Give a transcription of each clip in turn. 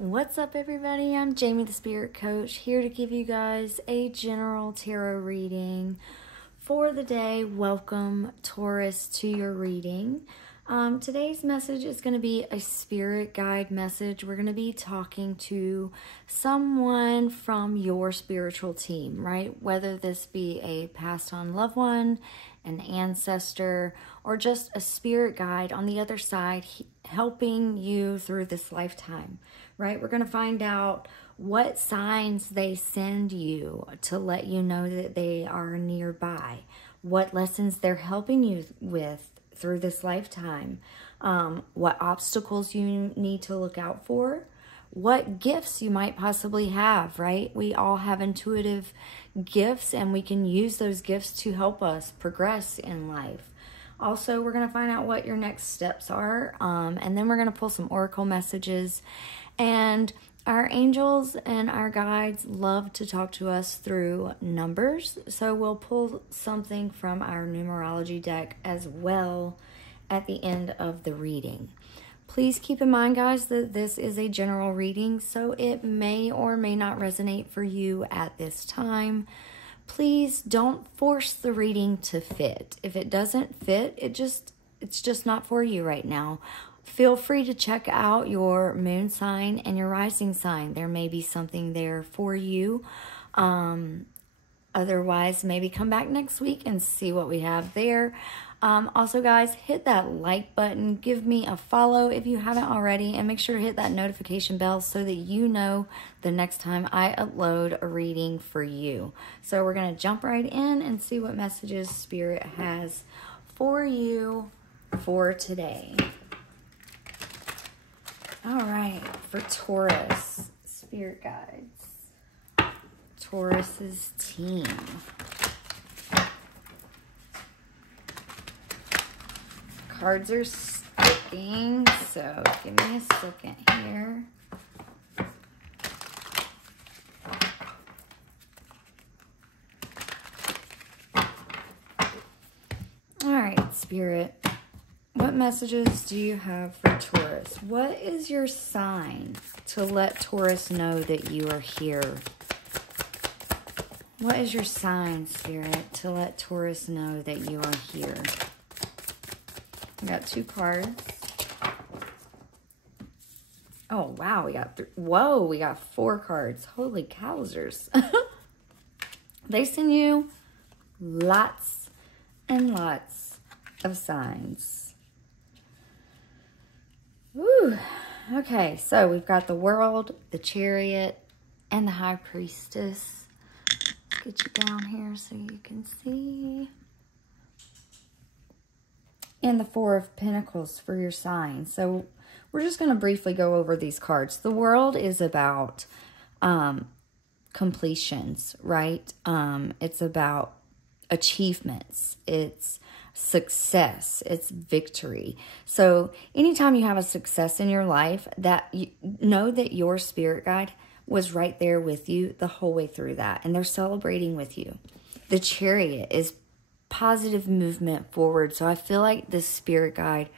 What's up, everybody? I'm Jamie the Spirit Coach, here to give you guys a general tarot reading for the day. Welcome, Taurus, to your reading. Today's message is going to be a spirit guide message. We're going to be talking to someone from your spiritual team, right? Whether this be a passed on loved one, an ancestor, or just a spirit guide on the other side helping you through this lifetime, right? We're going to find out what signs they send you to let you know that they are nearby, what lessons they're helping you with through this lifetime, what obstacles you need to look out for, what gifts you might possibly have, right? We all have intuitive gifts and we can use those gifts to help us progress in life. Also, we're going to find out what your next steps are, and then we're going to pull some oracle messages. And our angels and our guides love to talk to us through numbers, so we'll pull something from our numerology deck as well at the end of the reading. Please keep in mind, guys, that this is a general reading, so it may or may not resonate for you at this time. Please don't force the reading to fit. If it doesn't fit, it's just not for you right now. Feel free to check out your moon sign and your rising sign. There may be something there for you. Otherwise, maybe come back next week and see what we have there. Also, guys, hit that like button. Give me a follow if you haven't already. And make sure to hit that notification bell so that you know the next time I upload a reading for you. So we're going to jump right in and see what messages Spirit has for you for today. All right, for Taurus, Spirit Guides, Taurus's team. Cards are sticking, so give me a second here. All right, Spirit. What messages do you have for Taurus? What is your sign to let Taurus know that you are here? What is your sign, Spirit, to let Taurus know that you are here? We got two cards. Oh, wow. We got whoa, we got 4 cards. Holy cowsers. They send you lots and lots of signs. Woo. Okay, so we've got the World, the Chariot, and the High Priestess. Get you down here so you can see. And the 4 of Pentacles for your sign. So we're just going to briefly go over these cards. The World is about completions, right? It's about achievements. It's success. It's victory. So anytime you have a success in your life, that you know that your spirit guide was right there with you the whole way through that, and they're celebrating with you. The Chariot is positive movement forward. So I feel like this spirit guide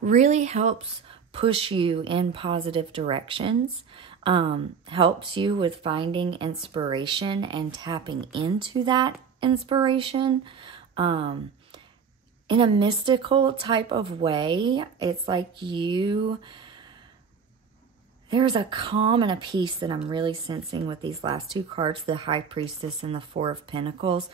really helps push you in positive directions, helps you with finding inspiration and tapping into that inspiration. In a mystical type of way, it's like there's a calm and a peace that I'm really sensing with these last 2 cards, the High Priestess and the 4 of Pentacles.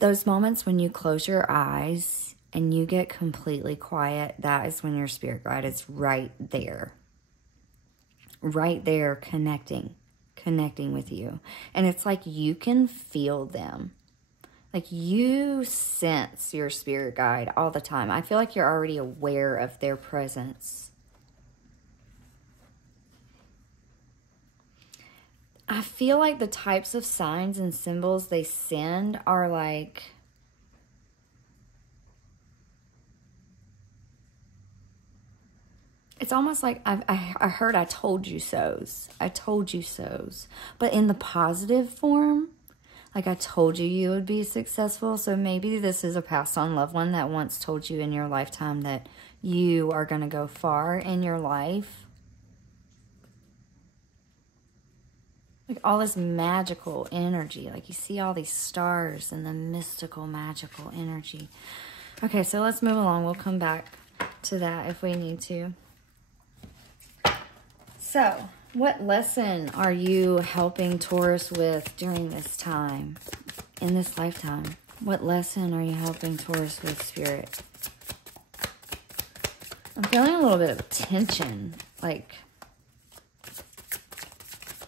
Those moments when you close your eyes and you get completely quiet, that is when your spirit guide is right there. Right there, connecting with you. And it's like you can feel them. Like you sense your spirit guide all the time. I feel like you're already aware of their presence. I feel like the types of signs and symbols they send are like, it's almost like I heard I told you so's. I told you so's. But in the positive form, like I told you you would be successful. So maybe this is a passed on loved one that once told you in your lifetime that you are going to go far in your life. Like all this magical energy. Like you see all these stars and the mystical, magical energy. Okay, so let's move along. We'll come back to that if we need to. So, what lesson are you helping Taurus with during this time, in this lifetime? What lesson are you helping Taurus with, Spirit? I'm feeling a little bit of tension, like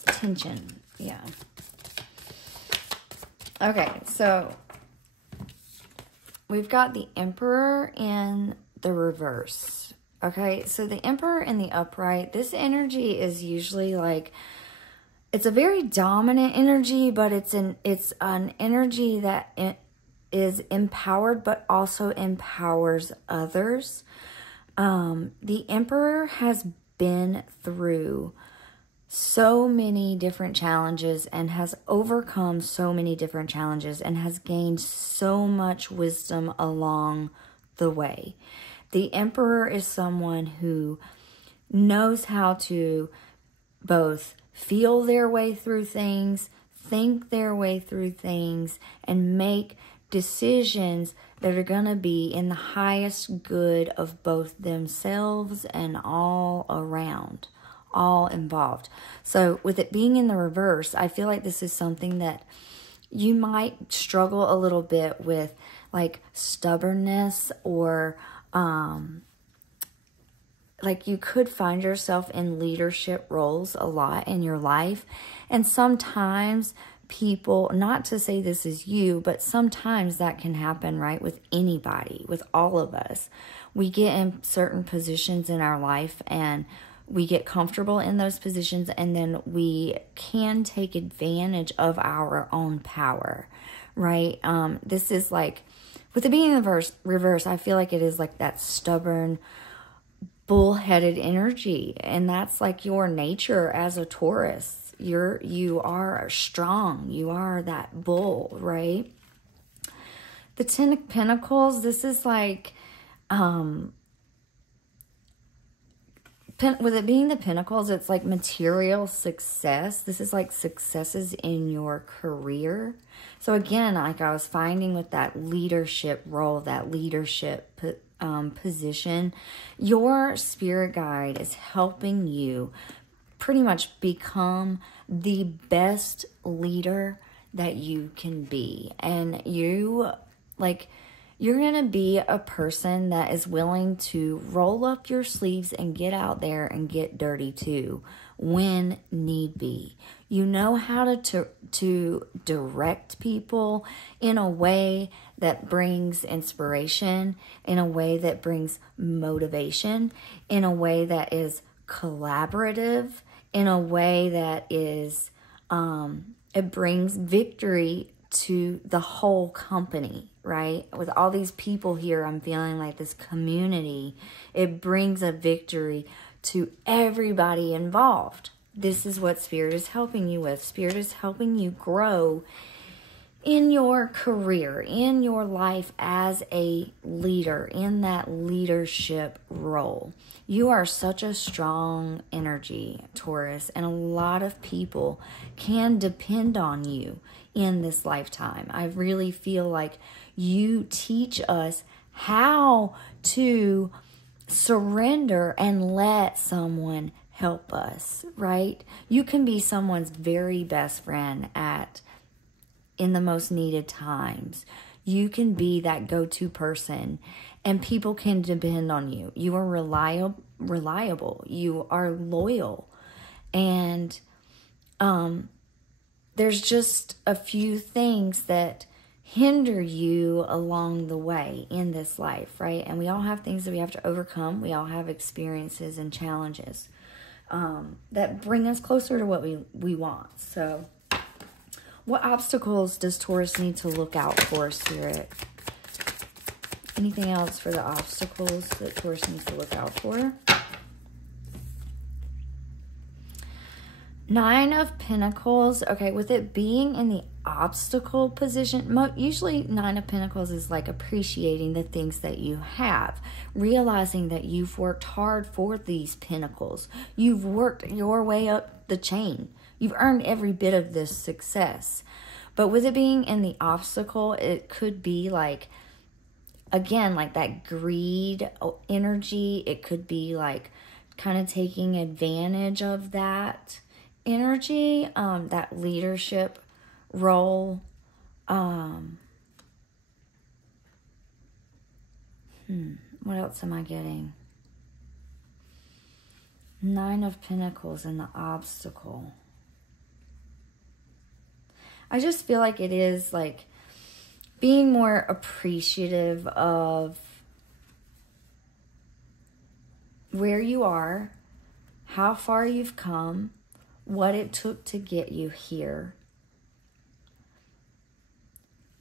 tension, yeah. Okay, so we've got the Emperor in the reverse. Okay, so the Emperor in the upright, this energy is usually like, it's a very dominant energy, but it's an energy that is empowered, but also empowers others. The Emperor has been through so many different challenges and has overcome so many different challenges and has gained so much wisdom along the way. The Emperor is someone who knows how to both feel their way through things, think their way through things, and make decisions that are going to be in the highest good of both themselves and all around, all involved. So with it being in the reverse, I feel like this is something that you might struggle a little bit with, like stubbornness, or like you could find yourself in leadership roles a lot in your life. And sometimes people, not to say this is you, but sometimes that can happen, right? With anybody, with all of us. We get in certain positions in our life and we get comfortable in those positions, and then we can take advantage of our own power, right? This is like, with it being in the reverse, I feel like it is like that stubborn, bullheaded energy. And that's like your nature as a Taurus. You are strong. You are that bull, right? The Ten of Pentacles, this is like, with it being the Pentacles, it's like material success. This is like successes in your career. So again, like I was finding with that leadership role, that leadership position, your spirit guide is helping you pretty much become the best leader that you can be. And you're going to be a person that is willing to roll up your sleeves and get out there and get dirty too when need be. You know how to direct people in a way that brings inspiration, in a way that brings motivation, in a way that is collaborative, in a way that is, it brings victory to the whole company, right? With all these people here, I'm feeling like this community, it brings a victory to everybody involved. This is what Spirit is helping you with. Spirit is helping you grow in your career, in your life as a leader, in that leadership role. You are such a strong energy, Taurus, and a lot of people can depend on you in this lifetime. I really feel like you teach us how to surrender and let someone help us, right? You can be someone's very best friend in the most needed times. You can be that go-to person and people can depend on you. You are reliable. You are loyal. And there's just a few things that hinder you along the way in this life, right? And we all have things that we have to overcome. We all have experiences and challenges that bring us closer to what we want. So what obstacles does Taurus need to look out for, Spirit? Anything else for the obstacles that Taurus needs to look out for? Nine of Pentacles. Okay, with it being in the obstacle position, usually Nine of Pentacles is like appreciating the things that you have, realizing that you've worked hard for these pentacles. You've worked your way up the chain. You've earned every bit of this success. But with it being in the obstacle, it could be like, again, like that greed energy. It could be like kind of taking advantage of that energy, that leadership role. What else am I getting? Nine of Pentacles and the obstacle. I just feel like it is like being more appreciative of where you are, how far you've come, what it took to get you here.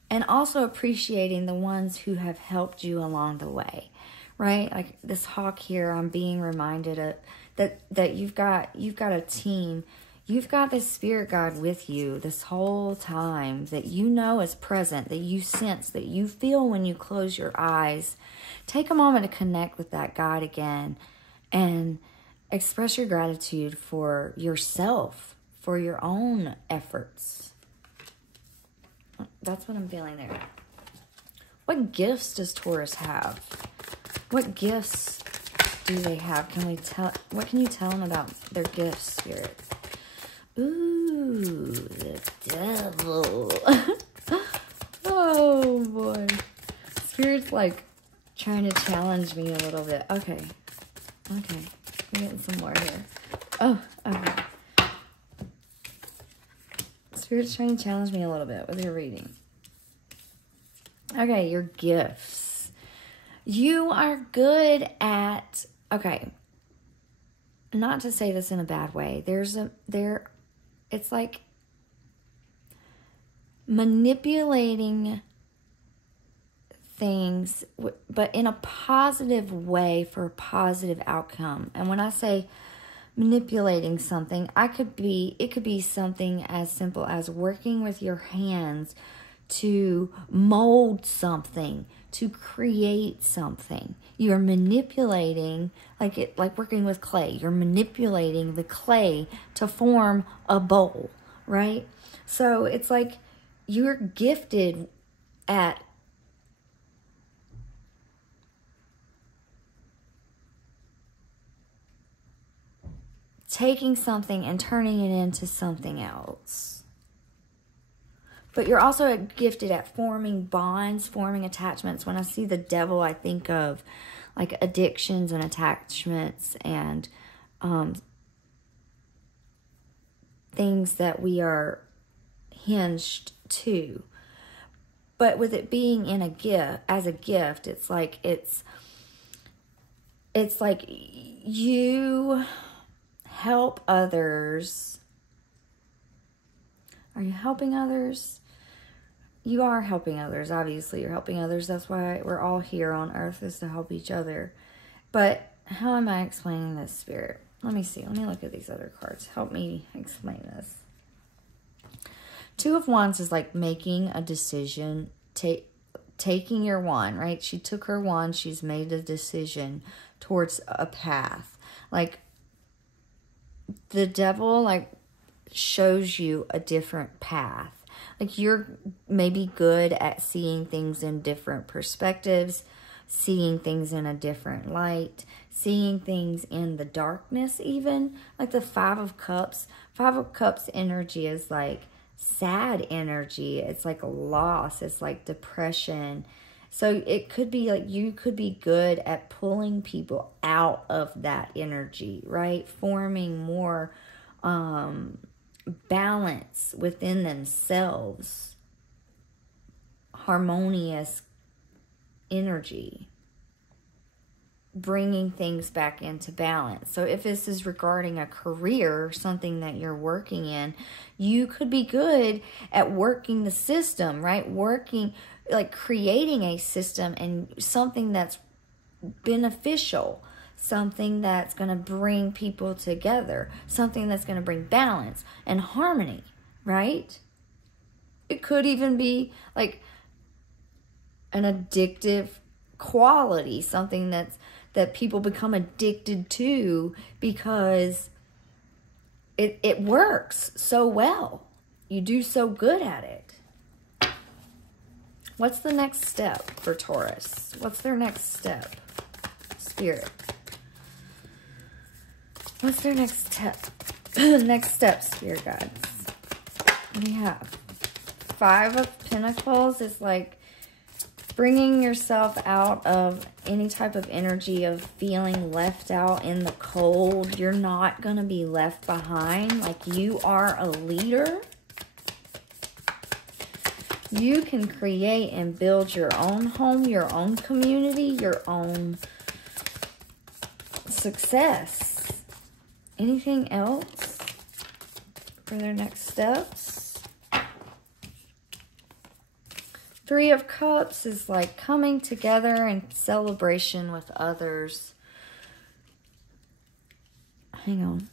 And also appreciating the ones who have helped you along the way, right? Like this hawk here, I'm being reminded of that you've got a team. You've got this spirit guide with you this whole time that you know is present, that you sense, that you feel when you close your eyes. Take a moment to connect with that guide again and express your gratitude for yourself, for your own efforts. That's what I'm feeling there. What gifts does Taurus have? What gifts do they have? What can you tell them about their gifts, Spirit? Ooh, the devil. Oh, boy. Spirit's like trying to challenge me a little bit. Okay. I'm getting some more here. Oh, okay. Spirit's trying to challenge me a little bit with your reading. Okay, your gifts. You are good at, okay, not to say this in a bad way. It's like manipulating things, but in a positive way for a positive outcome. And when I say manipulating something, it could be something as simple as working with your hands to mold something, to create something. You're manipulating, like working with clay. You're manipulating the clay to form a bowl, right? So it's like you're gifted at taking something and turning it into something else. But you're also gifted at forming bonds, forming attachments. When I see the devil, I think of like addictions and attachments and things that we are hinged to. But with it being in a gift, as a gift, it's like you help others. Are you helping others? You are helping others. Obviously, you're helping others. That's why we're all here on earth, is to help each other. But how am I explaining this, Spirit? Let me see. Let me look at these other cards. Help me explain this. Two of Wands is like making a decision, taking your wand, right? She took her wand. She's made a decision towards a path. Like the devil, like, shows you a different path. Like you're maybe good at seeing things in different perspectives, seeing things in a different light, seeing things in the darkness even. Like the Five of Cups. Five of Cups energy is like sad energy. It's like a loss. It's like depression. So it could be like you could be good at pulling people out of that energy, right? Forming more balance within themselves, harmonious energy, bringing things back into balance. So if this is regarding a career, something that you're working in, you could be good at working the system, right? Working, like creating a system and something that's beneficial, something that's going to bring people together, something that's going to bring balance and harmony, right? It could even be like an addictive quality, something that people become addicted to because it works so well. You do so good at it. What's the next step for Taurus? What's their next step? Spirit. What's their next step? Next step, Spirit guides. What do you have? 5 of Pentacles is like bringing yourself out of any type of energy of feeling left out in the cold. You're not going to be left behind. Like, you are a leader. You can create and build your own home, your own community, your own success. Anything else for their next steps? 3 of Cups is like coming together and celebration with others. Hang on.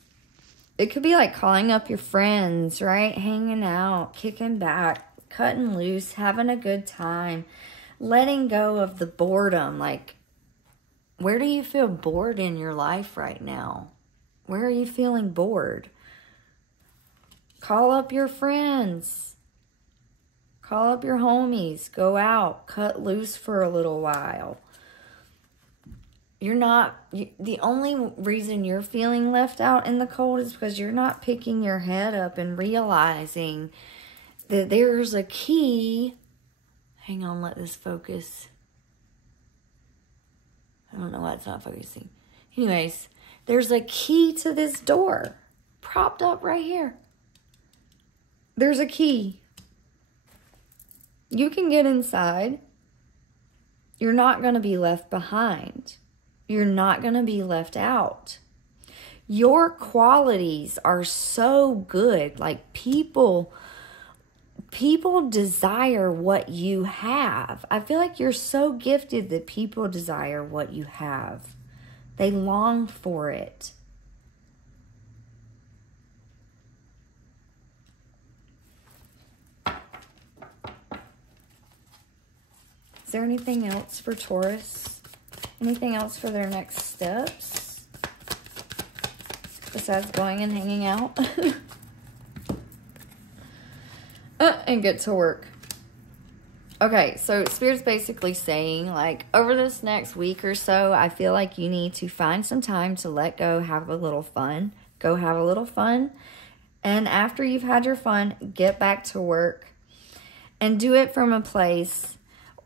It could be like calling up your friends, right? Hanging out, kicking back, cutting loose, having a good time, letting go of the boredom. Like, where do you feel bored in your life right now? Where are you feeling bored? Call up your friends. Call up your homies. Go out. Cut loose for a little while. The only reason you're feeling left out in the cold is because you're not picking your head up and realizing that there's a key. Hang on, let this focus. I don't know why it's not focusing. Anyways, there's a key to this door propped up right here. There's a key. You can get inside. You're not going to be left behind. You're not going to be left out. Your qualities are so good. Like, people desire what you have. I feel like you're so gifted that people desire what you have. They long for it. Is there anything else for Taurus? Anything else for their next steps? Besides going and hanging out? And get to work. Okay, so Spirit's basically saying, like, over this next week or so, I feel like you need to find some time to let go, have a little fun. Go have a little fun. And after you've had your fun, get back to work. And do it from a place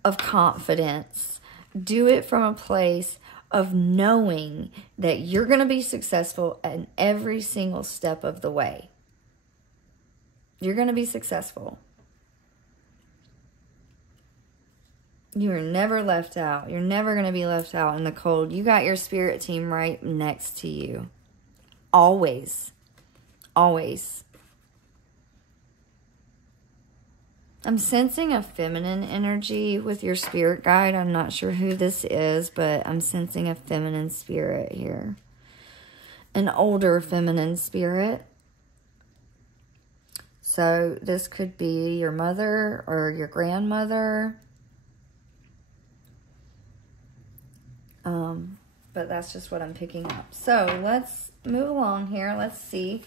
of confidence. Do it from a place of knowing that you're going to be successful in every single step of the way. You're going to be successful. You are never left out. You're never going to be left out in the cold. You got your spirit team right next to you. Always. Always. I'm sensing a feminine energy with your spirit guide. I'm not sure who this is, but I'm sensing a feminine spirit here. An older feminine spirit. So this could be your mother or your grandmother. But that's just what I'm picking up. So let's move along here. Let's see.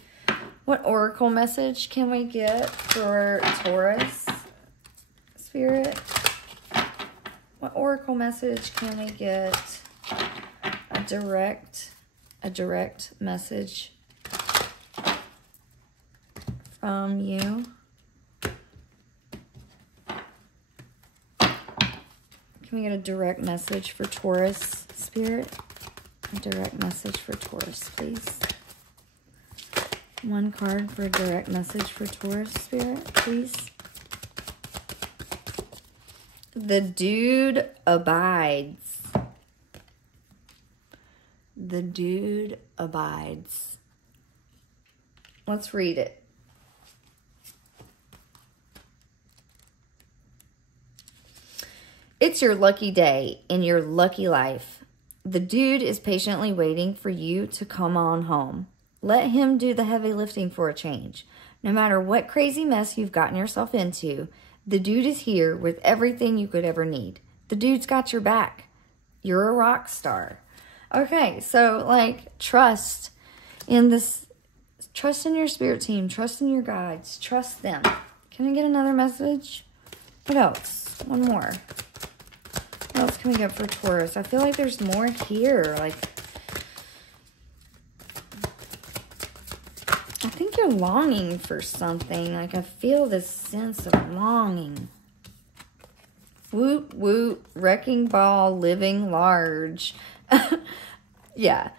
What oracle message can we get for Taurus spirit? What oracle message can we get? A direct message from you. Can we get a direct message for Taurus spirit? A direct message for Taurus, please. One card for a direct message for Taurus spirit, please. The dude abides. The dude abides. Let's read it. It's your lucky day in your lucky life. The dude is patiently waiting for you to come on home. Let him do the heavy lifting for a change. No matter what crazy mess you've gotten yourself into, the dude is here with everything you could ever need. The dude's got your back. You're a rock star. Okay, so like trust in this, trust in your spirit team, trust in your guides, trust them. Can I get another message? What else? One more. What else can we get for Taurus? I feel like there's more here. Like, I think you're longing for something. Like, I feel this sense of longing. Woot, woot, wrecking ball, living large. Yeah.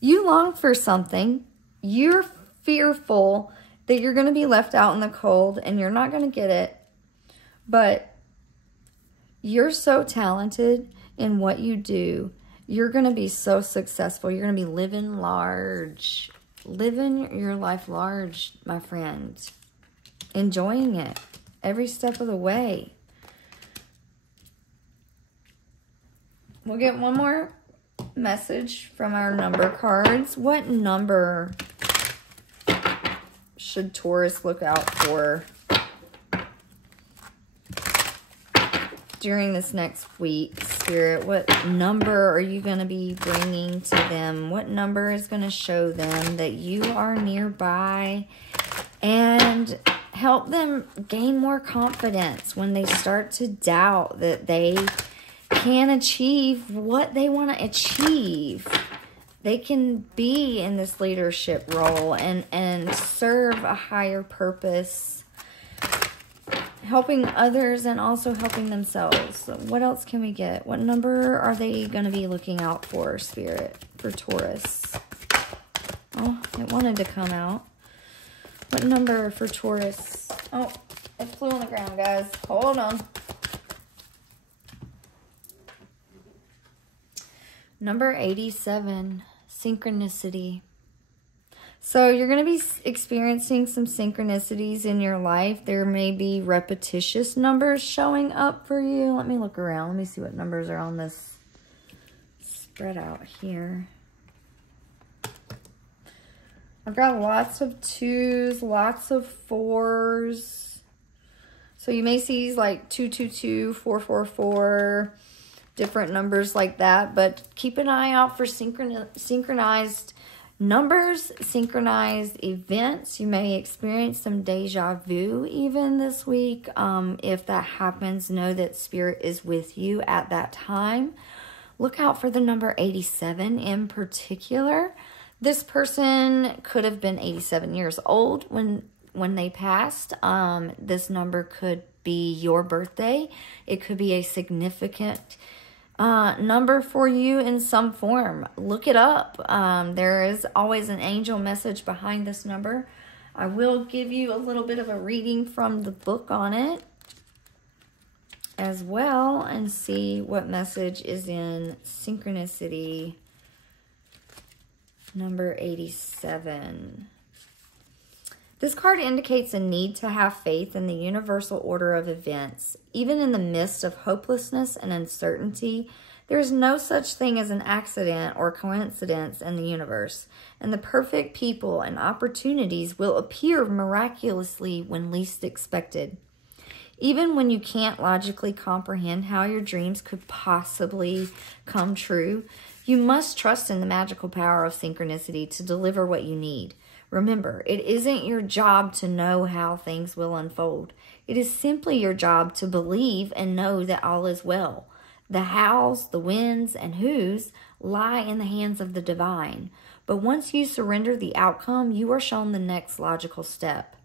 You long for something. You're fearful that you're going to be left out in the cold and you're not going to get it. But you're so talented in what you do. You're going to be so successful. You're going to be living large. Living your life large, my friend. Enjoying it every step of the way. We'll get one more message from our number cards. What number should Taurus look out for during this next week, Spirit? What number are you going to be bringing to them? What number is going to show them that you are nearby and help them gain more confidence when they start to doubt that they can achieve what they want to achieve? They can be in this leadership role and serve a higher purpose, helping others and also helping themselves. So what else can we get? What number are they going to be looking out for, Spirit, for Taurus? Oh, it wanted to come out. What number for Taurus? Oh, it flew on the ground, guys. Hold on. Number 87, synchronicity. So you're going to be experiencing some synchronicities in your life. There may be repetitious numbers showing up for you. Let me look around. Let me see what numbers are on this spread out here. I've got lots of 2s, lots of 4s. So you may see like 222, 444, different numbers like that. But keep an eye out for synchronized numbers, synchronized events. You may experience some deja vu even this week. If that happens, know that Spirit is with you at that time. Look out for the number 87 in particular. This person could have been 87 years old when they passed. This number could be your birthday. It could be a significant number for you in some form. Look it up. There is always an angel message behind this number. I will give you a little bit of a reading from the book on it as well and see what message is in synchronicity number 87. This card indicates a need to have faith in the universal order of events. Even in the midst of hopelessness and uncertainty, there is no such thing as an accident or coincidence in the universe, and the perfect people and opportunities will appear miraculously when least expected. Even when you can't logically comprehend how your dreams could possibly come true, you must trust in the magical power of synchronicity to deliver what you need. Remember, it isn't your job to know how things will unfold. It is simply your job to believe and know that all is well. The hows, the whens, and whos lie in the hands of the divine. But once you surrender the outcome, you are shown the next logical step.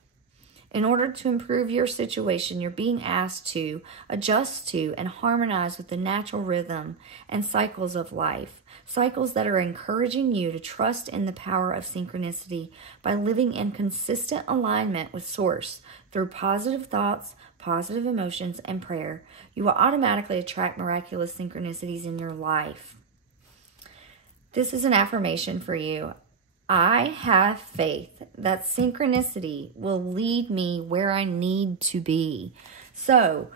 In order to improve your situation, you're being asked to adjust to and harmonize with the natural rhythm and cycles of life. Cycles that are encouraging you to trust in the power of synchronicity by living in consistent alignment with Source through positive thoughts, positive emotions, and prayer. You will automatically attract miraculous synchronicities in your life. This is an affirmation for you. I have faith that synchronicity will lead me where I need to be. So,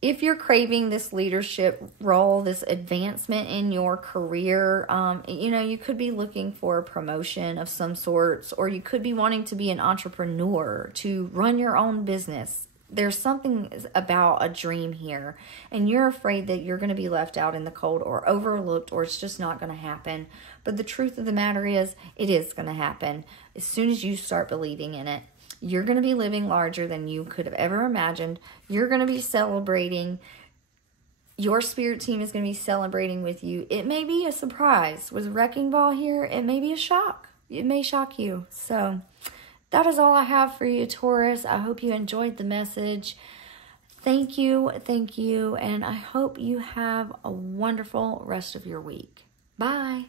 if you're craving this leadership role, this advancement in your career, you know, you could be looking for a promotion of some sorts, or you could be wanting to be an entrepreneur, to run your own business. There's something about a dream here, and you're afraid that you're going to be left out in the cold or overlooked, or it's just not going to happen. But the truth of the matter is, it is going to happen as soon as you start believing in it. You're going to be living larger than you could have ever imagined. You're going to be celebrating. Your spirit team is going to be celebrating with you. It may be a surprise. With Wrecking Ball here, it may be a shock. It may shock you. So that is all I have for you, Taurus. I hope you enjoyed the message. Thank you, and I hope you have a wonderful rest of your week. Bye.